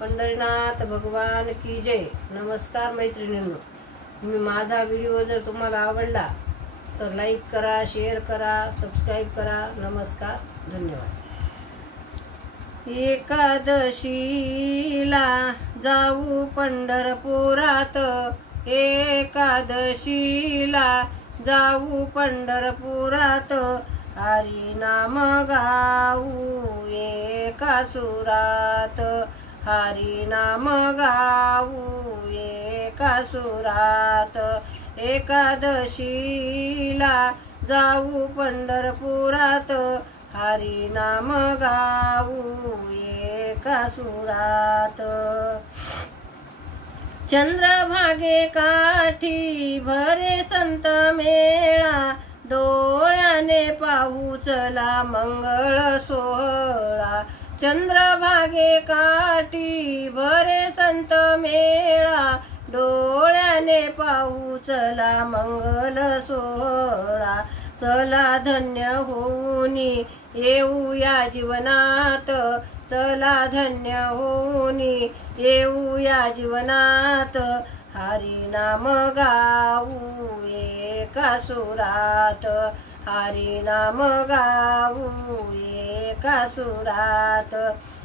पंढरीनाथ भगवान की जय। नमस्कार मैत्रिणींनो, तुम्ही माझा व्हिडिओ जर तुम्हाला आवडला तर लाईक करा, शेअर करा, सबस्क्राईब करा। नमस्कार, धन्यवाद। एकादशीला जाऊ पंढरपुरात, एकादशीला जाऊ पंढरपुरात, हरी नाम गाऊ एका सुरात, हरी नाम गाऊ एका सुरात। एकादशीला जाऊ पंढरपुरात, हरी नाम गाऊ एका सुरात। चंद्रभागे काठी भरे संत मेळा, डोळ्याने पाहू चला मंगळ सोहळा। चंद्रभागे काठी भरे संत मेळा, डोळ्याने पाहू चला मंगल सोहळा। चला धन्य होऊनी येऊ या जीवनात, चला धन्य होऊनी येऊ या जीवनात, हरी नाम गाऊ एका सुरात, हरी नाम गाऊ एका सुरात।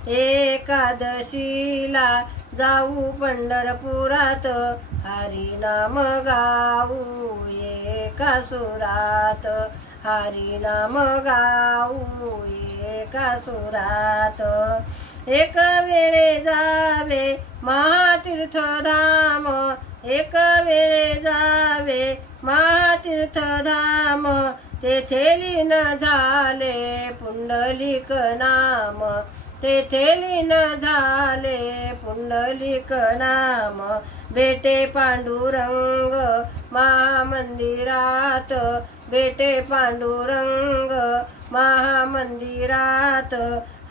एकादशीला जाऊ पंढरपुरात, हरी नाम गाऊ एका सुरात, हरी नाम गाऊ एका सुरात। एक वेळे जावे महातीर्थ धाम, एक वेळे जावे महातीर्थ धाम, तेथे लीन झाले पुंडलिक नाम, तेथे लीन झाले पुंडलिक नाम। भेटे पांडुरंग महामंदिरात, भेटे पांडुरंग महामंदिरात,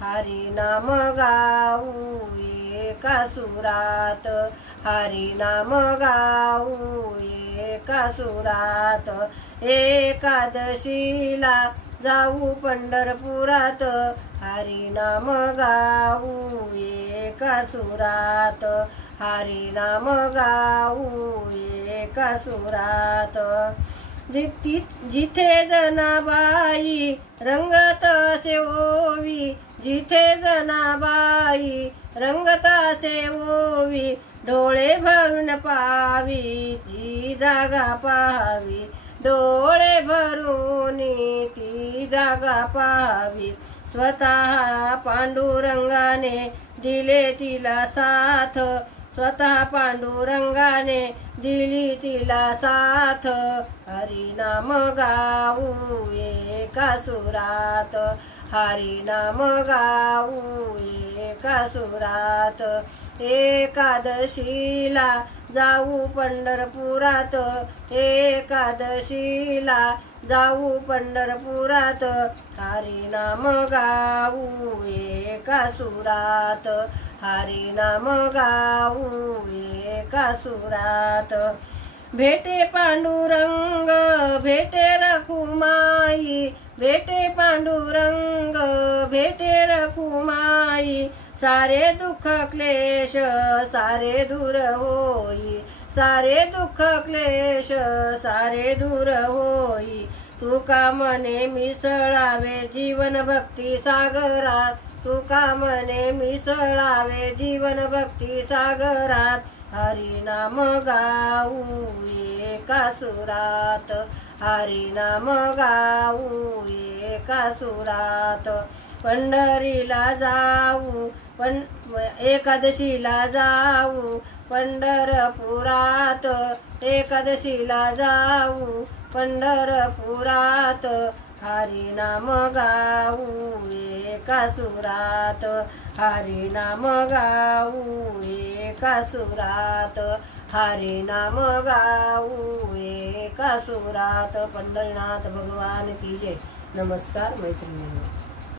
हरी नाम गाऊ एका सुरात, हरी नाम गाऊ एका सुरात। एकादशीला जाऊ पंढरपुरात, हरी नाम गाऊ एका सुरात, हरी नाम गाऊ एका सुरात। जिथे जनाबाई रंगत असे ओवी, जिथे जनाबाई रंगत असे ओवी, डोळे भरून पाहावी जी जागा पाहावी, डोळे भरून ती जागा पाहावी। स्वतः पांडुरंगाने दिले तिला साथ, स्वतः पांडुरंगाने दिली तिला साथ, हरी नाम गाऊ एका सुरात, हरी नाम गाऊ एका सुरात। एकादशीला जाऊ पंढरपुरात, एकादशीला जाऊ पंढरपुरात, हरी नाम गाऊ एका सुरात, हरी नाम गाऊ एका सुरात। भेटे पांडुरंग भेटे रखुमाई, भेटे पांडुरंग भेटे रखुमाई, सारे दुःख क्लेश सारे दूर होई, सारे दुःख क्लेश सारे दूर होई। तुका मने मिसळावे जीवन भक्ती सागरात, तुका मने मिसळावे जीवन भक्ती सागरात, हरी नाम गाऊ एका सुरात, हरी नाम गाऊ एका सुरात। पंढरीला जाऊ एकादशीला जाऊ पंढरपुरात, एकादशीला जाऊ पंढरपुरात, हरी नाम गाऊ एका सुरात, हरी नाम गाऊ एका सुरात, हरी नाम गाऊ एका सुरात। पंढरीनाथ भगवान की जय। नमस्कार मैत्रिणींनो।